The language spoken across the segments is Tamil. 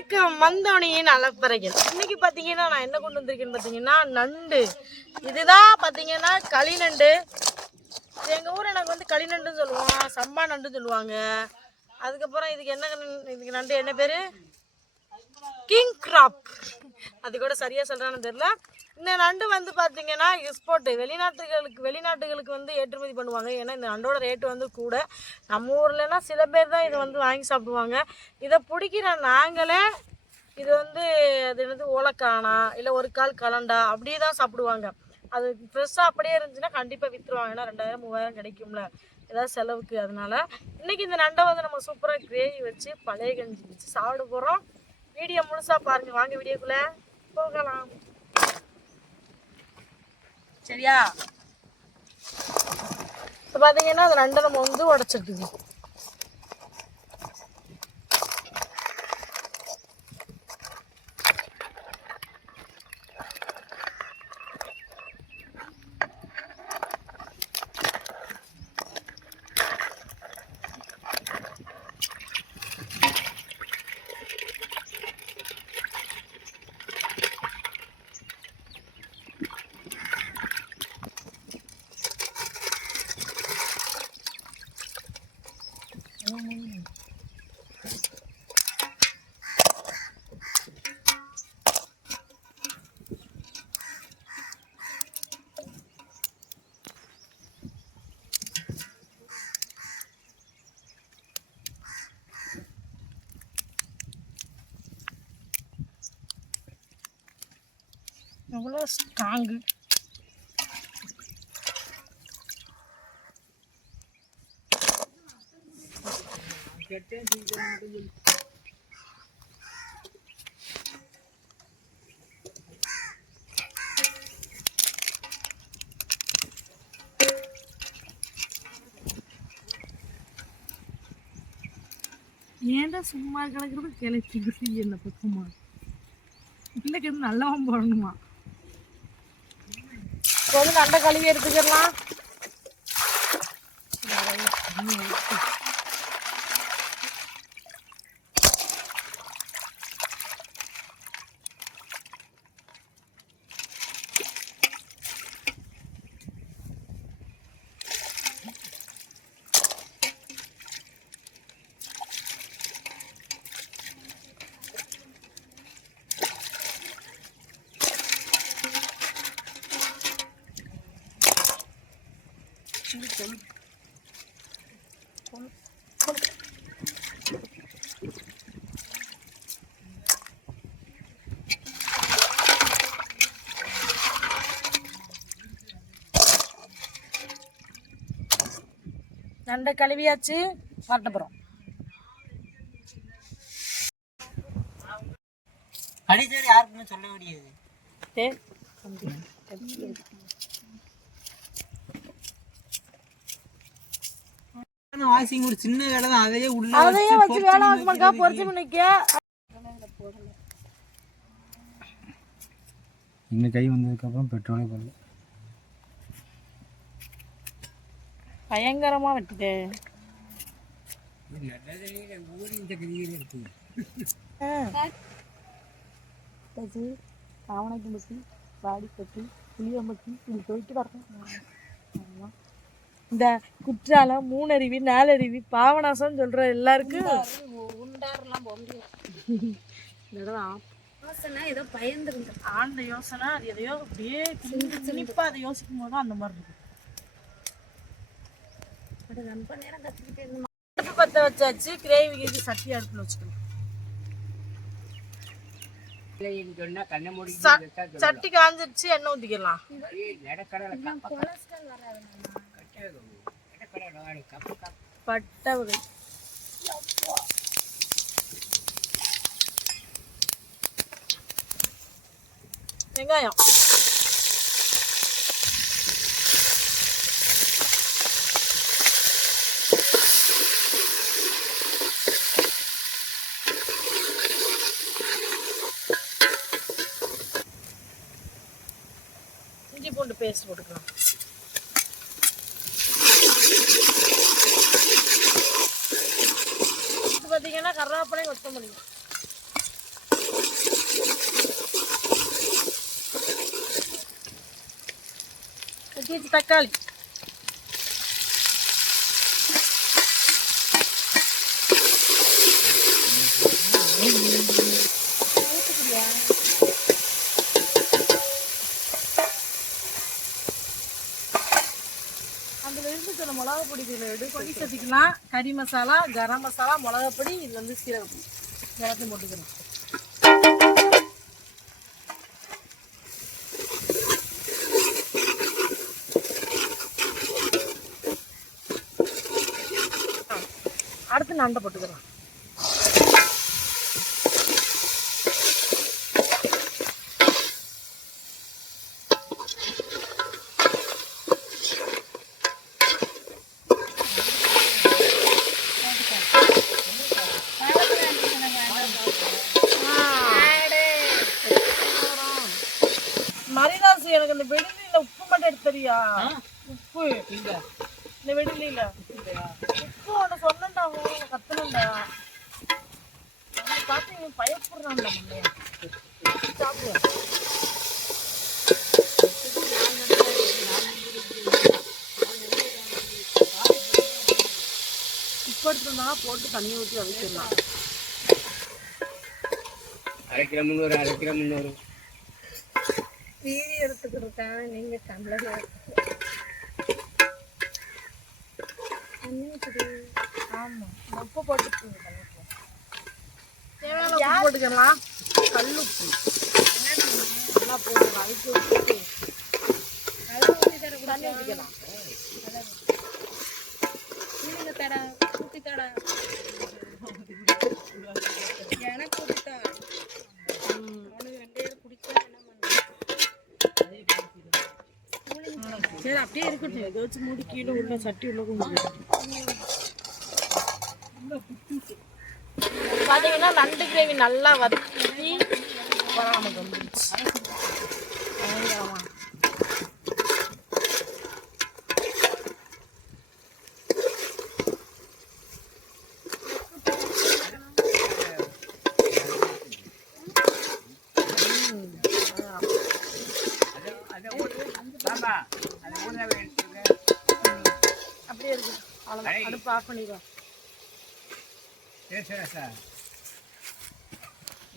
வணக்கம் மந்தோனியின் அலப்பறைகள் இன்னைக்கு பார்த்தீங்கன்னா நான் என்ன கொண்டு வந்திருக்கேன்னு பார்த்தீங்கன்னா நண்டு. இதுதான் பார்த்தீங்கன்னா களி நண்டு. எங்கள் ஊரில் நாங்கள் வந்து களி நண்டுன்னு சொல்லுவோம் சம்பா நண்டுன்னு சொல்லுவாங்க. அதுக்கப்புறம் இதுக்கு என்ன இதுக்கு நண்டு என்ன பேர்? கிங் கிராப் அது கூட சரியாக சொல்கிறான்னு தெரில இந்த நண்டு வந்து பார்த்தீங்கன்னா எக்ஸ்போர்ட்டு வெளிநாட்டுகளுக்கு வெளிநாட்டுகளுக்கு வந்து ஏற்றுமதி பண்ணுவாங்க. ஏன்னா இந்த நண்டோட ரேட்டு வந்து கூட நம்ம ஊர்லனா சில பேர் தான் இதை வந்து வாங்கி சாப்பிடுவாங்க. இதை பிடிக்கிற நாங்களே இது வந்து அது என்னது ஓலக்கானா இல்லை ஒரு கால் கலண்டா அப்படியே தான் சாப்பிடுவாங்க. அது ஃப்ரெஷ்ஷாக அப்படியே இருந்துச்சுன்னா கண்டிப்பாக விற்றுருவாங்க ஏன்னா ரெண்டாயிரம் மூவாயிரம் கிடைக்கும்ல. ஏதாவது செலவுக்கு. அதனால இன்றைக்கி இந்த நண்டை வந்து நம்ம சூப்பராக கிரேவி வச்சு பழைய கஞ்சி வச்சு சாப்பிட போகிறோம் வீடியோ முழுசாக பாருங்க. வாங்க வீடியோக்குள்ளே போகலாம். சரியா? இப்போ பார்த்தீங்கன்னா அது ரெண்டரை நம்ம வந்து உடச்சிருக்குது. ஸ்ட்ராங்கு ஏன்டா சும்மா கிடக்கிறது கிளச்சி என்ன பக்கமா? பிள்ளைக்கு வந்து நல்லவன் போடணுமா? இப்போ வந்து நண்டை கழுவி எடுத்துக்கிடலாம் நண்டை கழுவியாச்சு வரட்டப்புறம் கடிச்சது யாருக்குமே சொல்ல முடியாது. வாஷிங் ஒரு சின்ன வேலை தான். அதையே உள்ள அதையே வச்சு வேலை ஆகுமாக்கா பொறிச்சு பண்ணிக்க இன்னும் கை வந்ததுக்கப்புறம் பெட்ரோலே போடல. பயங்கரமா வெட்டுது. பசி காவனைக்கு பசி வாடி பசி புளியம்பட்டி இப்படி போயிட்டு வரணும். இந்த குற்றாலம் மூணருவி நாலருவி பாவநாசம் சொல்ற எல்லாருக்கும் யோசனை ஏதோ பயந்துருந்து ஆண்ட யோசனை அது எதையோ அப்படியே சினிப்பா அதை யோசிக்கும் போது அந்த மாதிரி இருக்கு. ரொம்ப நேரம் கற்றுக்கிட்டே பற்ற வச்சாச்சு கிரேவிக்கு சட்டி அடுப்பில் வச்சுக்கணும். சொன்னா கண்ணை மூடி ச- சட்டி காஞ்சிருச்சு எண்ணெய் ஊற்றிக்கலாம் கொலஸ்ட்ரால் வராது பட்டை வகை வெங்காயம். இஞ்சி பூண்டு பேஸ்ட் போட்டுக்கலாம். பார்த்தீங்கன்னா கருவேப்பிலையும் கொத்தமல்லி. தக்காளி. இதில் எடு கொதி சேர்த்திக்கலாம். கறி மசாலா கரம் மசாலா மிளகாப்பொடி இது இதில் வந்து சீரகப்பொடி எல்லாத்தையும் போட்டுக்கிறோம். அடுத்து நண்டை போட்டுக்கிறோம் மரிதாஸ் எனக்கு இந்த வெடிலில உப்பு தெரியா உப்பு. இந்த வெடிலில உப்பு ஒன்று கத்துனண்டா அவனை பார்த்து இவன் பயப்படுறான்டா சாப்பிடுவேன் உப்பு எடுத்துனா போட்டு தண்ணி ஊற்றி அவிச்சிடலாம் அரை கிலோ முந்நூறு அரை கிலோ முந்நூறு. வீதி எடுத்துக்கிருக்கேன் நீங்க டம்ளர் தண்ணி ஊற்றுது ஆமாம் உப்பு போட்டு தேவையான போட்டுக்கலாம் கல் உப்பு நல்லா போட்டு அழுத்தி விட்டுட்டு கலர் ஊற்றி தர தண்ணி ஊற்றிக்கலாம் தட ஊற்றி தட. எனக்கு சரி அப்படியே இருக்கட்டும். இதை வச்சு மூடி கீழே உள்ள சட்டி உள்ள கொண்டு பார்த்தீங்கன்னா நண்டு கிரேவி நல்லா வதக்கி வராமல் வந்துருச்சு ஆமா பாபா அது ஊர்ல எடுத்துருங்க அப்படியே இருக்கு அடுப்பு ஆஃப் பண்ணிடுவோம் சரி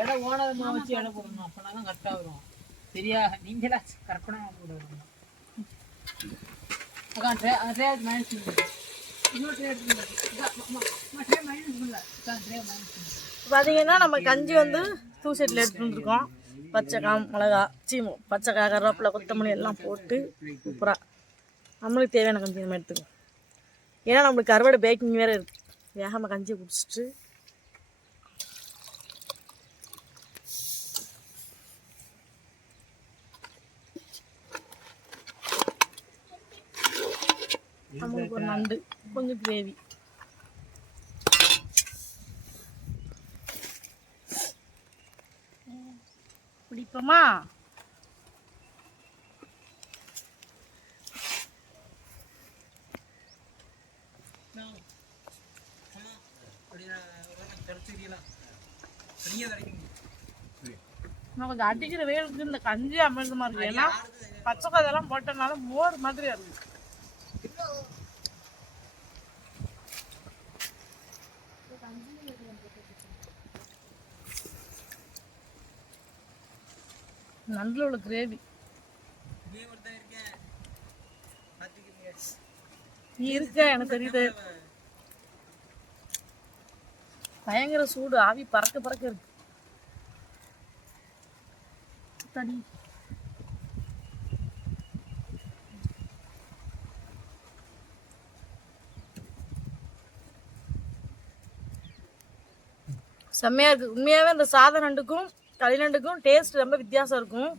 எடை ஓனதமாக வச்சு எடை போடணும். அப்போனா தான் கரெக்டாக வரும். சரியா? நீங்களா கரெக்டாக போடணும் அக்கா ட்ரே ட்ரே மைனஸ் பண்ணுங்க இன்னொரு ட்ரே எடுத்துக்கோங்க ட்ரே மைனஸ் பண்ணல. அக்கா ட்ரே மைனஸ் பண்ணுங்க பார்த்தீங்கன்னா நம்ம கஞ்சி வந்து தூ செட்டில் எடுத்துட்டு வந்திருக்கோம். பச்சை காம் மிளகா சீமு பச்சை காய் கருவேப்பிலை கொத்தமல்லி எல்லாம் போட்டு சூப்பராக நம்மளுக்கு தேவையான கஞ்சி நம்ம எடுத்துக்கோம் ஏன்னா நம்மளுக்கு அறுவடை பேக்கிங் வேறு இருக்கு. வேகமாக கஞ்சி குடிச்சிட்டு. நம்மளுக்கு ஒரு நண்டு கொஞ்சம் கிரேவி பிடிப்போமா நான் கொஞ்சம் அடிக்கிற வெயிலுக்கு இந்த கஞ்சி அமிர்தமா இருக்கு. ஏன்னா பச்சை கதெல்லாம் போட்டனால மோர் மாதிரியா இருக்கு. நண்டில் உள்ள கிரேவி நீ இருக்க எனக்கு தெரியுது. பயங்கர சூடு. ஆவி பறக்க பறக்க இருக்கு. தடி. செம்மையா இருக்கு. உண்மையாவே அந்த சாதம் நண்டுக்கும் களி நண்டுக்கும் டேஸ்ட் ரொம்ப வித்தியாசம் இருக்கும்.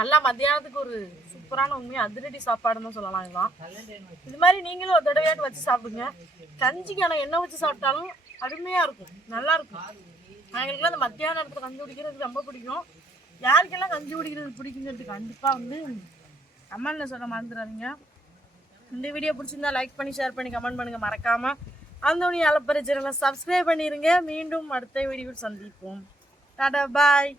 நல்லா மத்தியானத்துக்கு ஒரு சூப்பரான உண்மையாக அதிரடி சாப்பாடுன்னு தான் சொல்லலாம் இதுதான். இது மாதிரி நீங்களும் ஒரு தடவையாட்டு வச்சு சாப்பிடுங்க. கஞ்சிக்கு ஆனால் எண்ணெய் வச்சு சாப்பிட்டாலும் அருமையாக இருக்கும். நல்லா இருக்கும். எங்களுக்குலாம் அந்த மத்தியான நேரத்தில் கஞ்சி குடிக்கிறது ரொம்ப பிடிக்கும். யாருக்கெல்லாம் கஞ்சி குடிக்கிறது பிடிக்குங்கிறது கண்டிப்பாக வந்து கமெண்டில் சொல்ல மறந்துடாதீங்க. இந்த வீடியோ பிடிச்சிருந்தா லைக் பண்ணி ஷேர் பண்ணி கமெண்ட் பண்ணுங்கள் மறக்காமல் அந்தோனி அலப்பரிச்சரில் சப்ஸ்கிரைப் பண்ணிடுங்க மீண்டும் அடுத்த வீடியோ சந்திப்போம். டாடா பாய்